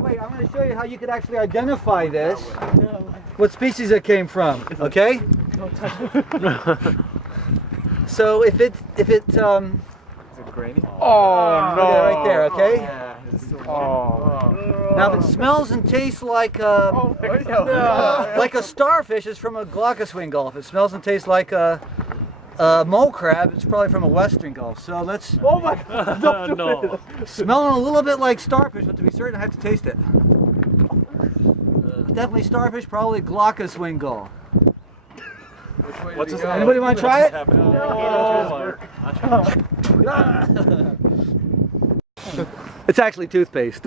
wait. I'm going to show you how you could actually identify this. What species it came from, okay? So if it Is it grainy? Oh no! right there, okay? Yeah. Oh. Now if it smells and tastes like like a starfish, it's from a Glaucous-winged Gull. If it smells and tastes like a mole crab, it's probably from a Western Gull. So let's Oh my God! No. smelling a little bit like starfish, but to be certain I have to taste it. Definitely starfish, probably Glaucous-winged Gull. What's this? Anybody want to try it? It's actually toothpaste.